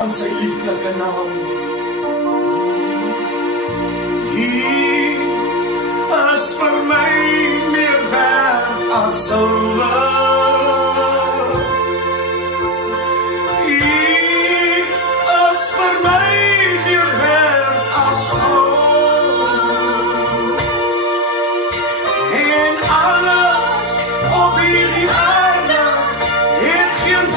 Aan sy lieflike naam. Hier is vir my meer werd as silwer. Hier is vir my meer werd as goud. En alles op hierdie aarde het geen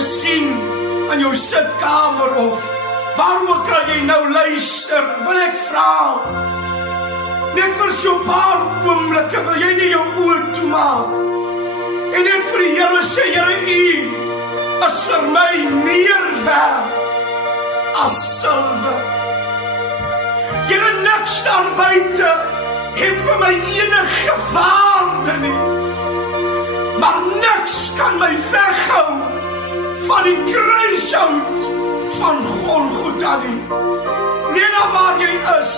miskien aan jou sitkamer of waar ook al jy nou luister, wil ek vra, net vir so paar oomblikke wil jy nie jou oë toemaak en net vir die Here sê, Here, U is vir my meer werd as silwer. Here, niks daar buite het vir my enige waarde nie, maar niks kan my weghou van die kruishout van Golgotha nie. Net daar waar jy is,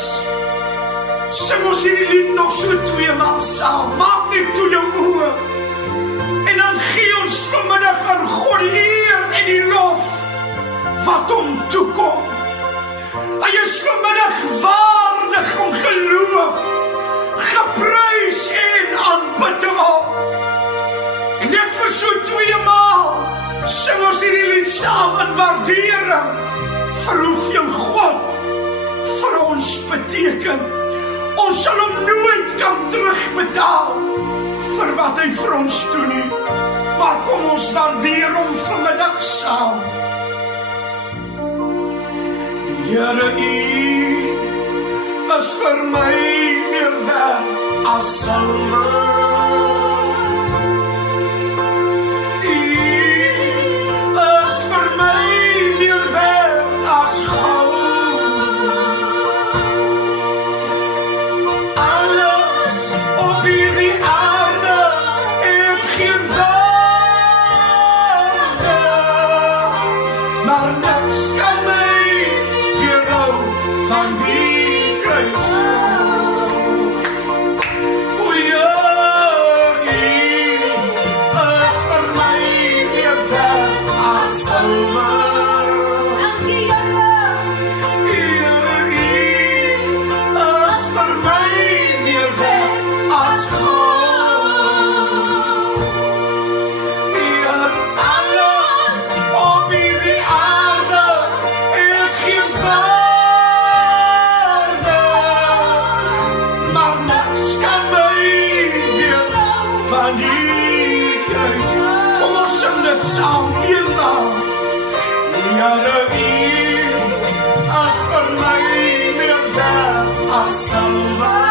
sing ons hierdie lied nog so 2 maal saam. Maak net toe jou oë en dan gee ons vanmiddag aan God die eer en die lof wat hom toekom. Hy is vanmiddag waardig om geloof, geprys en aanbid te word. En net vir so 2 maal sing ons hierdie lied saam in waardering vir hoeveel God vir ons beteken. Ons sal hom nooit kan terugbetaal vir wat hy vir ons doen nie. Maar kom ons waardeer hom vanmiddag saam. Here, U is vir my meer werd as silwer. Van die kruis. O ja. saam yên tàng nhà đời as per my mirda asal